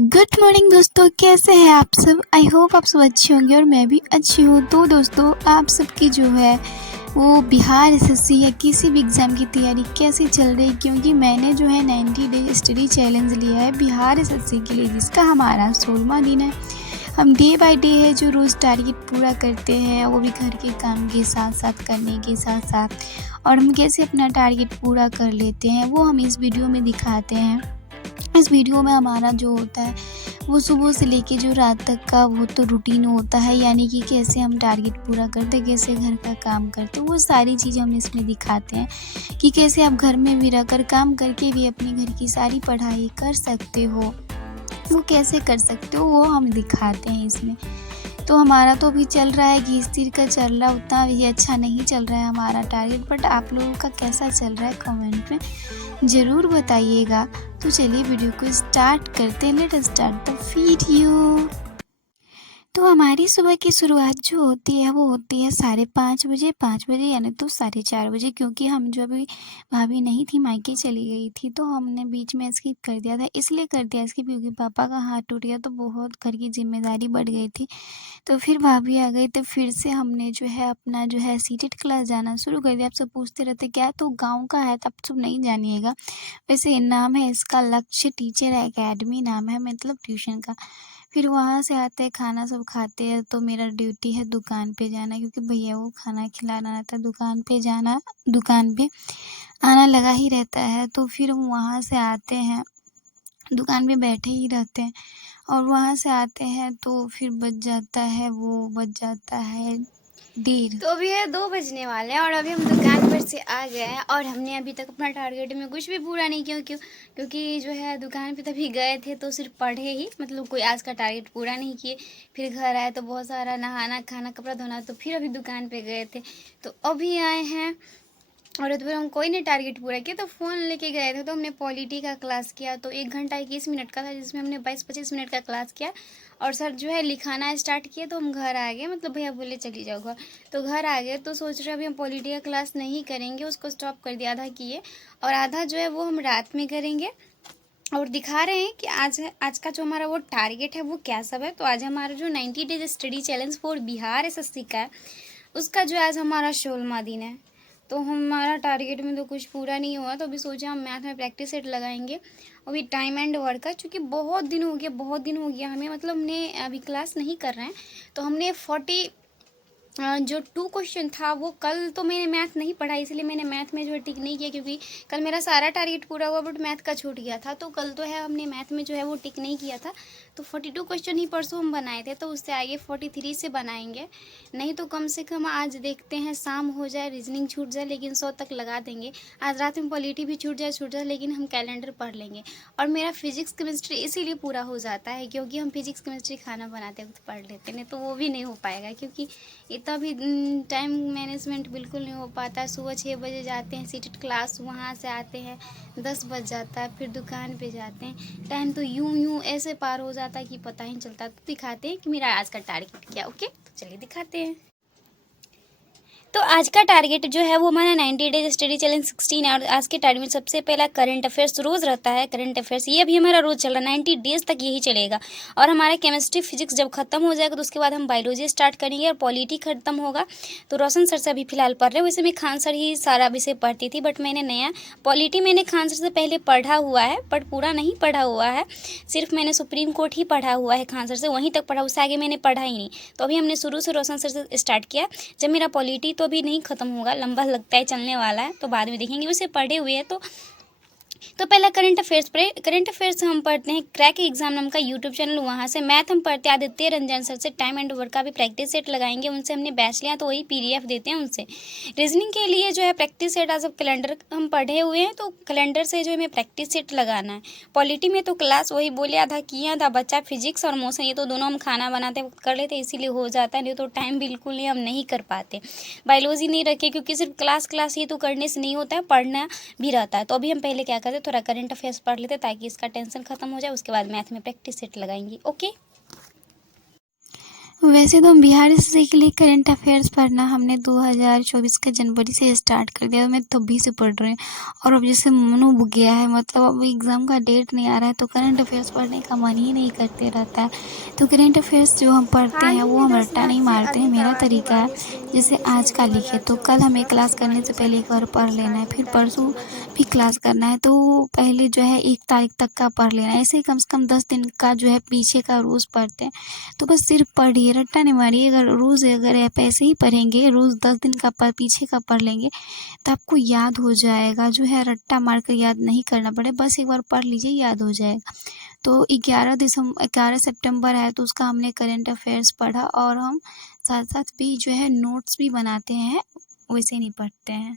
Good morning दोस्तों, कैसे हैं आप सब। आई होप आप सब अच्छे होंगे और मैं भी अच्छी हूँ। तो दोस्तों, आप सबकी जो है वो बिहार एसएससी या किसी भी एग्ज़ाम की तैयारी कैसी चल रही है, क्योंकि मैंने जो है 90 डे स्टडी चैलेंज लिया है बिहार एसएससी के लिए, जिसका हमारा 16वां दिन है। हम डे बाय डे है जो रोज़ टारगेट पूरा करते हैं, वो भी घर के काम के साथ साथ करने के साथ साथ, और हम कैसे अपना टारगेट पूरा कर लेते हैं वो हम इस वीडियो में दिखाते हैं। इस वीडियो में हमारा जो होता है वो सुबह से लेके जो रात तक का वो तो रूटीन होता है, यानी कि कैसे हम टारगेट पूरा करते हैं, कैसे घर का काम करते हैं, वो सारी चीज़ें हम इसमें दिखाते हैं कि कैसे आप घर में भी रहकर काम करके भी अपने घर की सारी पढ़ाई कर सकते हो। वो कैसे कर सकते हो वो हम दिखाते हैं इसमें। तो हमारा तो अभी चल रहा है घीस तीर का चल रहा है, उतना भी अच्छा नहीं चल रहा है हमारा टारगेट, बट आप लोगों का कैसा चल रहा है कमेंट में ज़रूर बताइएगा। तो चलिए वीडियो को स्टार्ट करते हैं। Let us start the video. तो हमारी सुबह की शुरुआत जो होती है वो होती है 5:30 बजे, 5 बजे यानी तो 4:30 बजे, क्योंकि हम जो अभी भाभी नहीं थी मायके चली गई थी, तो हमने बीच में स्किप कर दिया था। इसलिए कर दिया स्किप क्योंकि पापा का हाथ टूट गया, तो बहुत घर की जिम्मेदारी बढ़ गई थी। तो फिर भाभी आ गई, तो फिर से हमने जो है अपना जो है सीटेड क्लास जाना शुरू कर दिया। आप सब पूछते रहते क्या तो गाँव का है, तो आप सब नहीं जानिएगा। वैसे नाम है इसका लक्ष्य टीचर एकेडमी नाम है, मतलब ट्यूशन का। फिर वहाँ से आते हैं, खाना सब खाते हैं, तो मेरा ड्यूटी है दुकान पे जाना, क्योंकि भैया को खाना खिलाना रहता है, दुकान पे जाना, दुकान पे आना लगा ही रहता है। तो फिर हम वहाँ से आते हैं, दुकान पे बैठे ही रहते हैं, और वहाँ से आते हैं तो फिर बज जाता है 1:30। तो अभी है 2 बजने वाले हैं और अभी हम दुकान पर से आ गए हैं और हमने अभी तक अपना टारगेट में कुछ भी पूरा नहीं किया। क्योंकि जो है दुकान पे तभी गए थे तो सिर्फ पढ़े ही, मतलब कोई आज का टारगेट पूरा नहीं किए। फिर घर आए तो बहुत सारा नहाना खाना कपड़ा धोना, तो फिर अभी दुकान पे गए थे, तो अभी आए हैं। और तो फिर हम कोई नहीं टारगेट पूरा किया, तो फ़ोन लेके गए थे, तो हमने पॉलिटी का क्लास किया, तो 1 घंटा 21 मिनट का था, जिसमें हमने 22-25 मिनट का क्लास किया। और सर जो है लिखाना स्टार्ट किए, तो हम घर आ गए, मतलब भैया बोले चली जाओ घर। तो घर आ गए तो सोच रहे अभी हम पॉलिटी का क्लास नहीं करेंगे, उसको स्टॉप कर दिया, आधा किए, और आधा जो है वो हम रात में करेंगे। और दिखा रहे हैं कि आज का जो हमारा वो टारगेट है वो क्या सब है। तो आज हमारा जो 90 days study challenge for Bihar SSC का है, उसका जो आज हमारा 16वां दिन है। तो हमारा टारगेट में तो कुछ पूरा नहीं हुआ, तो अभी सोचा हम मैथ में प्रैक्टिस सेट लगाएंगे। अभी टाइम एंड वर्क का, चूँकि बहुत दिन हो गया हमें, मतलब हमने अभी क्लास नहीं कर रहे हैं, तो हमने 40 जो 2 क्वेश्चन था वो कल तो मैंने मैथ नहीं पढ़ा, इसलिए मैंने मैथ में जो है टिक नहीं किया, क्योंकि कल मेरा सारा टारगेट पूरा हुआ बट मैथ का छूट गया था, तो कल तो है हमने मैथ में जो है वो टिक नहीं किया था। तो 42 क्वेश्चन ही परसों हम बनाए थे, तो उससे आगे 43 से बनाएंगे। नहीं तो कम से कम आज देखते हैं, शाम हो जाए, रीजनिंग छूट जाए, लेकिन 100 तक लगा देंगे। आज रात में पॉलिटी भी छूट जाए, लेकिन हम कैलेंडर पढ़ लेंगे। और मेरा फिजिक्स केमिस्ट्री इसीलिए पूरा हो जाता है क्योंकि हम फिजिक्स केमिस्ट्री खाना बनाते वक्त पढ़ लेते हैं, तो वो भी नहीं हो पाएगा, क्योंकि इतना भी टाइम मैनेजमेंट बिल्कुल नहीं हो पाता। सुबह 6 बजे जाते हैं सीटेड क्लास, वहाँ से आते हैं 10 बज जाता है, फिर दुकान पे जाते हैं, टाइम तो यूं ऐसे पार हो जाता है कि पता ही नहीं चलता। तो दिखाते हैं कि मेरा आज का टारगेट क्या। ओके, तो चलिए दिखाते हैं। तो आज का टारगेट जो है वो हमारा 90 डेज स्टडी चैलेंज 16 है, और आज के टारगेट में सबसे पहला करंट अफेयर्स रोज़ रहता है। करंट अफेयर्स ये भी हमारा रोज़ चल रहा है, 90 डेज तक यही चलेगा। और हमारा केमिस्ट्री फिजिक्स जब खत्म हो जाएगा तो उसके बाद हम बायोलॉजी स्टार्ट करेंगे, और पॉलिटी खत्म होगा तो रोशन सर से अभी फिलहाल पढ़ रहे हैं। वैसे मैं खान सर ही सारा विषय पढ़ती थी, बट मैंने नया पॉलिटी मैंने खान सर से पहले पढ़ा हुआ है, बट पूरा नहीं पढ़ा हुआ है, सिर्फ मैंने सुप्रीम कोर्ट ही पढ़ा हुआ है खान सर से, वहीं तक पढ़ा, उससे आगे मैंने पढ़ा ही नहीं। तो अभी हमने शुरू से रोशन सर से स्टार्ट किया। जब मेरा पॉलिटी तो अभी नहीं खत्म होगा, लंबा लगता है, चलने वाला है, तो बाद में देखेंगे। उसे पढ़े हुए हैं तो पहला करंट अफेयर्स पढ़े। करंट अफेयर्स हम पढ़ते हैं क्रैक एग्जाम नाम का यूट्यूब चैनल, वहाँ से। मैथ हम पढ़ते हैं आदित्य रंजन सर से, टाइम एंड वर्क का भी प्रैक्टिस सेट लगाएंगे, उनसे हमने बैच लिया तो वही PDF देते हैं उनसे। रीजनिंग के लिए जो है प्रैक्टिस सेट, आज अब कैलेंडर हम पढ़े हुए हैं तो कैलेंडर से जो है हमें प्रैक्टिस सेट लगाना है। पॉलिटी में तो क्लास वही बोले आधा किया था बच्चा, फिजिक्स और मोशन ये तो दोनों हम खाना बनाते कर लेते, इसीलिए हो जाता है, नहीं तो टाइम बिल्कुल ही हम नहीं कर पाते। बायोलॉजी नहीं रखे क्योंकि सिर्फ क्लास ये तो करने से नहीं होता है, पढ़ना भी रहता है। तो अभी हम पहले क्या करते हैं, थोड़ा करंट अफेयर्स पढ़ लेते ताकि इसका टेंशन खत्म हो जाए, उसके बाद मैथ में प्रैक्टिस सेट लगाएंगे। ओके। वैसे तो हम बिहार एसएससी के लिए करंट अफेयर्स पढ़ना हमने 2024 का जनवरी से स्टार्ट कर दिया। मैं तभी से पढ़ रही हूँ और अब जैसे मन उब गया है, मतलब अब एग्ज़ाम का डेट नहीं आ रहा है तो करंट अफेयर्स पढ़ने का मन ही नहीं करते रहता है। तो करंट अफेयर्स जो हम पढ़ते हाल हैं ही वो में हम 10 रट्टा मार्च नहीं से मारते हैं। अधिक मेरा आबादी तरीका है, वाले जिलों में जैसे आज का दिसंबर लिखे तो कल 2024 हमें का क्लास करने से पहले एक बार पढ़ लेना है, फिर परसों भी क्लास करना है तो पहले जो है 1 तारीख तक का पढ़ लेना है। ऐसे ही कम से कम 10 दिन का जो है पीछे का रोज़ पढ़ते हैं। तो बस सिर्फ पढ़िए, रट्टा नहीं मारिए। अगर रोज़ अगर आप ऐसे ही पढ़ेंगे, रोज़ 10 दिन का पीछे का पढ़ लेंगे तो आपको याद हो जाएगा। जो है रट्टा मार कर याद नहीं करना पड़े, बस एक बार पढ़ लीजिए, याद हो जाएगा। तो 11 सितंबर है तो उसका हमने करंट अफेयर्स पढ़ा और हम साथ साथ भी जो है नोट्स भी बनाते हैं, वैसे नहीं पढ़ते हैं।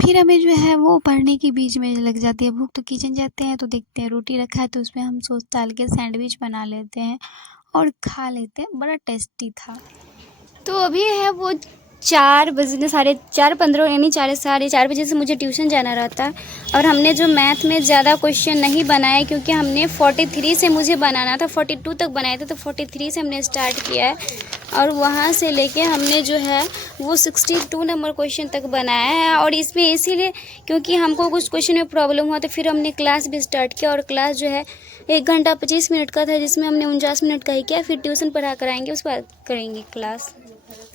फिर हमें जो है वो पढ़ने के बीच में लग जाती है भूख, तो किचन जाते हैं तो देखते हैं रोटी रखा है तो उसमें हम सॉस डाल के सैंडविच बना लेते हैं और खा लेते हैं। बड़ा टेस्टी था। तो अभी है वो 4 बजने 4:15 यानी 4 साढ़े 4 बजे से मुझे ट्यूशन जाना रहता है। और हमने जो मैथ में ज़्यादा क्वेश्चन नहीं बनाए क्योंकि हमने 43 से मुझे बनाना था, 42 तक बनाए थे तो 43 से हमने स्टार्ट किया है और वहाँ से लेके हमने जो है वो 62 नंबर क्वेश्चन तक बनाया है। और इसमें इसीलिए क्योंकि हमको कुछ क्वेश्चन में प्रॉब्लम हुआ तो फिर हमने क्लास भी स्टार्ट किया और क्लास जो है 1 घंटा 25 मिनट का था, जिसमें हमने 49 मिनट का ही किया। फिर ट्यूशन पढ़ा कर आएंगे, उसके बाद करेंगे क्लास।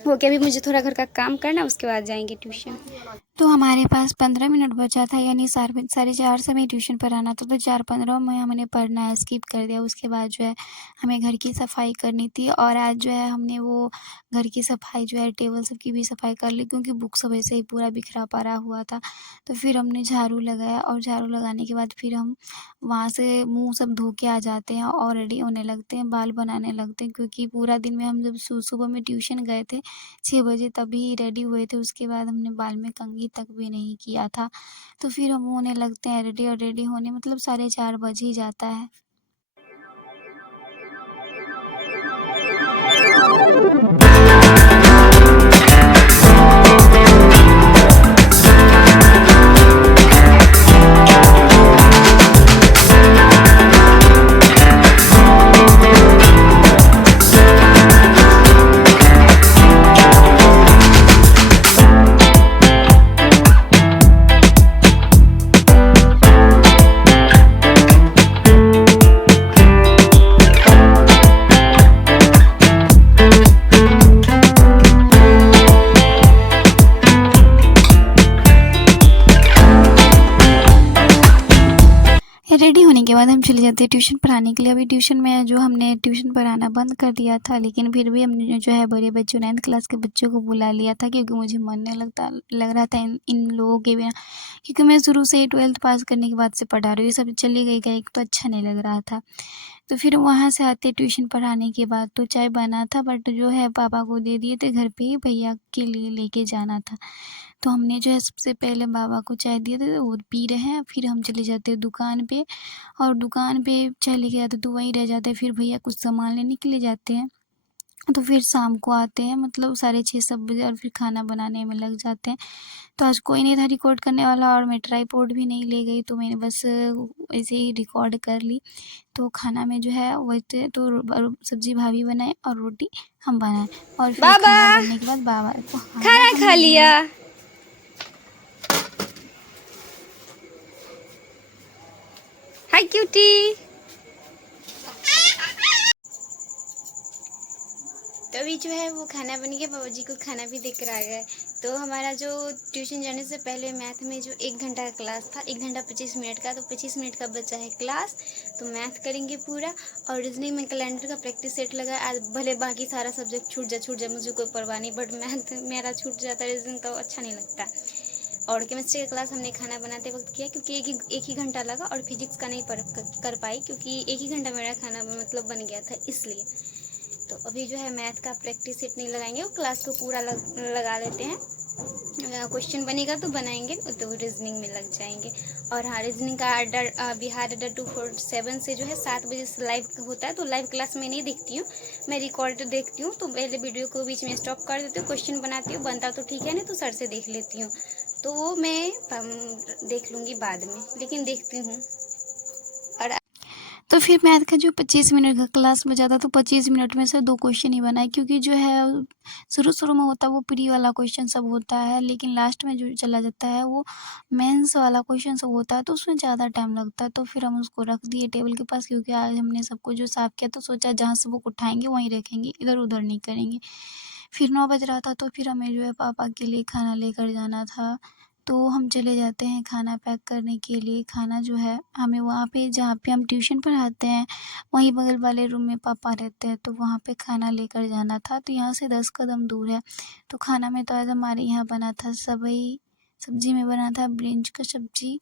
ओके, अभी मुझे थोड़ा घर का काम करना, उसके बाद जाएंगे ट्यूशन। तो हमारे पास 15 मिनट बचा था, यानी 4:30 से हमें ट्यूशन पर आना था तो 4:15 में हमने पढ़ना है स्किप कर दिया। उसके बाद जो है हमें घर की सफाई करनी थी और आज जो है हमने वो घर की सफाई जो है टेबल सब की भी सफाई कर ली क्योंकि बुक सब ऐसे ही पूरा बिखरा पड़ा हुआ था। तो फिर हमने झाड़ू लगाया और झाड़ू लगाने के बाद फिर हम वहाँ से मुँह सब धो के आ जाते हैं और रेडी होने लगते हैं, बाल बनाने लगते हैं क्योंकि पूरा दिन में हम जब सुबह में ट्यूशन गए थे 6 बजे तभी रेडी हुए थे। उसके बाद हमने बाल में कंघी तक भी नहीं किया था। तो फिर हम होने लगते हैं रेडी और रेडी होने मतलब 4:30 बज ही जाता है। रेडी होने के बाद हम चले जाते हैं ट्यूशन पढ़ाने के लिए। अभी ट्यूशन में जो हमने ट्यूशन पढ़ाना बंद कर दिया था, लेकिन फिर भी हमने जो है बड़े बच्चों 9th क्लास के बच्चों को बुला लिया था क्योंकि मुझे मन नहीं लग रहा था इन लोगों के बिना, क्योंकि मैं शुरू से ही 12th पास करने के बाद से पढ़ा रही हूँ। ये सब चली गई एक तो अच्छा नहीं लग रहा था। तो फिर वहाँ से आते ट्यूशन पढ़ाने के बाद तो चाय बना था, बट जो है पापा को दे दिए थे घर पे ही, भैया के लिए लेके जाना था। तो हमने जो है सबसे पहले बाबा को चाय दिए थे वो पी रहे हैं, फिर हम चले जाते हैं दुकान पे और दुकान पे चाय लेके आते तो वहीं रह जाते हैं। फिर भैया कुछ सामान लेने के लिए जाते हैं तो फिर शाम को आते हैं, मतलब 6:30 बजे और फिर खाना बनाने में लग जाते हैं। तो आज कोई नहीं था रिकॉर्ड करने वाला और मैं ट्राइपॉड भी नहीं ले गई, तो मैंने बस ऐसे ही रिकॉर्ड कर ली। तो खाना में जो है वैसे तो सब्जी भाभी बनाए और रोटी हम बनाए और फिर बाबा खाना बनने के बाद बाबा को खाना खा लिया। हाय क्यूटी। तो अभी जो है वो खाना बन गया, बाबा जी को खाना भी देकर आ गए। तो हमारा जो ट्यूशन जाने से पहले मैथ में जो 1 घंटा का क्लास था, 1 घंटा 25 मिनट का, तो 25 मिनट का बचा है क्लास। तो मैथ करेंगे पूरा और रीजनिंग में कैलेंडर का प्रैक्टिस सेट लगा। आज भले बाकी सारा सब्जेक्ट छूट जाए मुझे कोई परवाह नहीं, बट मैथ मेरा छूट जाता है, रीजनिंग तो अच्छा नहीं लगता। और केमिस्ट्री का क्लास हमने खाना बनाते वक्त किया क्योंकि एक ही घंटा लगा और फिजिक्स का नहीं कर पाई क्योंकि 1 ही घंटा मेरा खाना मतलब बन गया था इसलिए। तो अभी जो है मैथ का प्रैक्टिस सेट नहीं लगाएंगे, वो क्लास को पूरा लगा लेते हैं। क्वेश्चन बनेगा तो बनाएंगे, तो रीजनिंग में लग जाएंगे। और हाँ, रीजनिंग का अड्डा बिहार अड्डा 247 से जो है 7 बजे से लाइव होता है। तो लाइव क्लास में नहीं देखती हूँ, मैं रिकॉर्ड देखती हूँ। तो पहले वीडियो को बीच में स्टॉप कर देती हूँ, क्वेश्चन बनाती हूँ, बनता तो ठीक है, नहीं तो सर से देख लेती हूँ। तो वो मैं देख लूँगी बाद में, लेकिन देखती हूँ। और तो फिर मैथ का जो 25 मिनट का क्लास बचा था तो 25 मिनट में से 2 क्वेश्चन ही बनाए, क्योंकि जो है शुरू-शुरू में होता है वो प्री वाला क्वेश्चन सब होता है, लेकिन लास्ट में जो चला जाता है वो मेंस वाला क्वेश्चन सब होता है, तो उसमें ज़्यादा टाइम लगता है। तो फिर हम उसको रख दिए टेबल के पास, क्योंकि आज हमने सबको जो साफ़ किया तो सोचा जहाँ से बुक उठाएँगे वहीं रखेंगे, इधर-उधर नहीं करेंगे। फिर 9 बज रहा था तो फिर हमें जो है पापा के लिए खाना लेकर जाना था। तो हम चले जाते हैं खाना पैक करने के लिए। खाना जो है हमें वहाँ पे जहाँ पे हम ट्यूशन पढ़ाते हैं वहीं बगल वाले रूम में पापा रहते हैं, तो वहाँ पे खाना लेकर जाना था। तो यहाँ से 10 कदम दूर है। तो खाना में तो आज हमारे यहाँ बना था सेवई, सब्जी में बना था ब्रिंज का सब्जी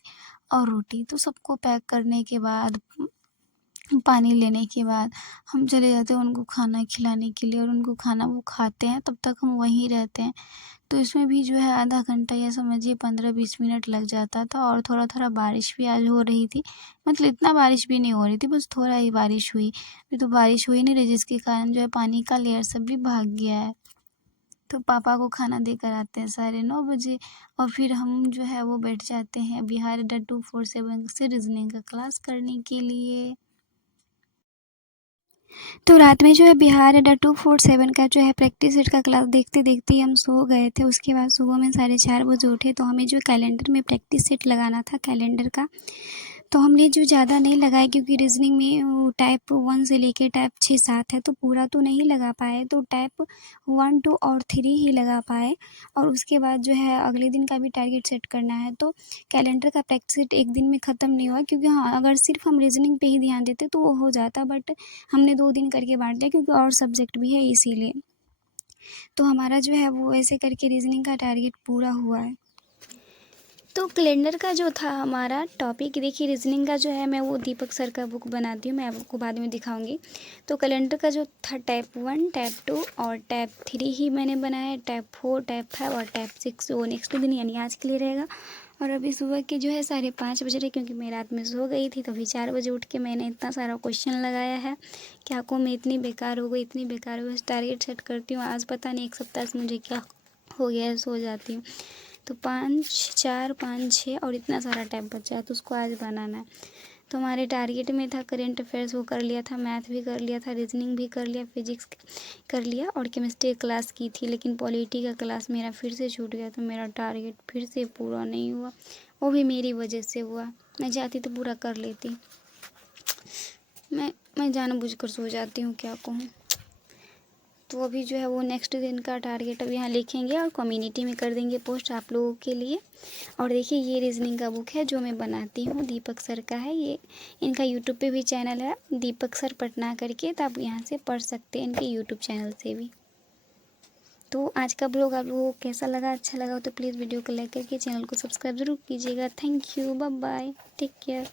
और रोटी। तो सबको पैक करने के बाद, पानी लेने के बाद हम चले जाते हैं उनको खाना खिलाने के लिए, और उनको खाना वो खाते हैं तब तक हम वहीं रहते हैं। तो इसमें भी जो है आधा घंटा या समझिए 15-20 मिनट लग जाता था। और थोड़ा-थोड़ा बारिश भी आज हो रही थी, मतलब इतना बारिश भी नहीं हो रही थी, बस थोड़ा ही बारिश हुई। अभी तो बारिश हो ही नहीं रही, जिसके कारण जो है पानी का लेयर सब भी भाग गया है। तो पापा को खाना देकर आते हैं 9:30 बजे, और फिर हम जो है वो बैठ जाते हैं बिहार अड्डा 247 से रीजनिंग का क्लास करने के लिए। तो रात में जो है बिहार अड्डा 247 का जो है प्रैक्टिस सेट का क्लास देखते देखते ही हम सो गए थे। उसके बाद सुबह में 4:30 बजे उठे, तो हमें जो कैलेंडर में प्रैक्टिस सेट लगाना था कैलेंडर का, तो हमने जो ज़्यादा नहीं लगाया, क्योंकि रीजनिंग में वो टाइप 1 से लेके टाइप 6-7 है, तो पूरा तो नहीं लगा पाए, तो टाइप 1, 2 और 3 ही लगा पाए। और उसके बाद जो है अगले दिन का भी टारगेट सेट करना है। तो कैलेंडर का प्रैक्टिस सेट एक दिन में ख़त्म नहीं हुआ, क्योंकि हाँ, अगर सिर्फ हम रीजनिंग पे ही ध्यान देते तो वो हो जाता, बट हमने 2 दिन करके बाँट दिया, क्योंकि और सब्जेक्ट भी है इसीलिए। तो हमारा जो है वो ऐसे करके रीजनिंग का टारगेट पूरा हुआ है। तो कैलेंडर का जो था हमारा टॉपिक, देखिए रीजनिंग का जो है मैं वो दीपक सर का बुक बनाती हूँ, मैं आपको बाद में दिखाऊंगी। तो कैलेंडर का जो था टाइप 1, टाइप 2 और टाइप 3 ही मैंने बनाया है। टाइप 4, टाइप 5 और टाइप 6 वो नेक्स्ट दिन यानी आज के लिए रहेगा। और अभी सुबह के जो है 5:30 बज रहे, क्योंकि मैं रात में सो गई थी, तो अभी 4 बजे उठ के मैंने इतना सारा क्वेश्चन लगाया है। क्या को मैं इतनी बेकार हो गई, इतनी बेकार हो गई। टारगेट सेट करती हूँ, आज पता नहीं एक सप्ताह से मुझे क्या हो गया है, सो जाती हूँ। तो 5, 4, 5, 6 और इतना सारा टाइम बचा है, तो उसको आज बनाना है। तो हमारे टारगेट में था करेंट अफेयर्स, वो कर लिया था, मैथ भी कर लिया था, रीजनिंग भी कर लिया, फिजिक्स कर लिया और केमिस्ट्री क्लास की थी। लेकिन पॉलिटी का क्लास मेरा फिर से छूट गया, तो मेरा टारगेट फिर से पूरा नहीं हुआ। वो भी मेरी वजह से हुआ, मैं चाहती तो पूरा कर लेती। मैं जानबूझकर सो जाती हूँ, क्या कहूँ। तो अभी जो है वो नेक्स्ट दिन का टारगेट अब यहाँ लिखेंगे और कम्युनिटी में कर देंगे पोस्ट आप लोगों के लिए। और देखिए ये रीजनिंग का बुक है जो मैं बनाती हूँ, दीपक सर का है ये। इनका यूट्यूब पे भी चैनल है दीपक सर पटना करके, तो आप यहाँ से पढ़ सकते हैं इनके यूट्यूब चैनल से भी। तो आज का ब्लॉग आप लोगों को कैसा लगा, अच्छा लगा हो तो प्लीज़ वीडियो को लाइक करके चैनल को सब्सक्राइब ज़रूर कीजिएगा। Thank you, bye bye, take care.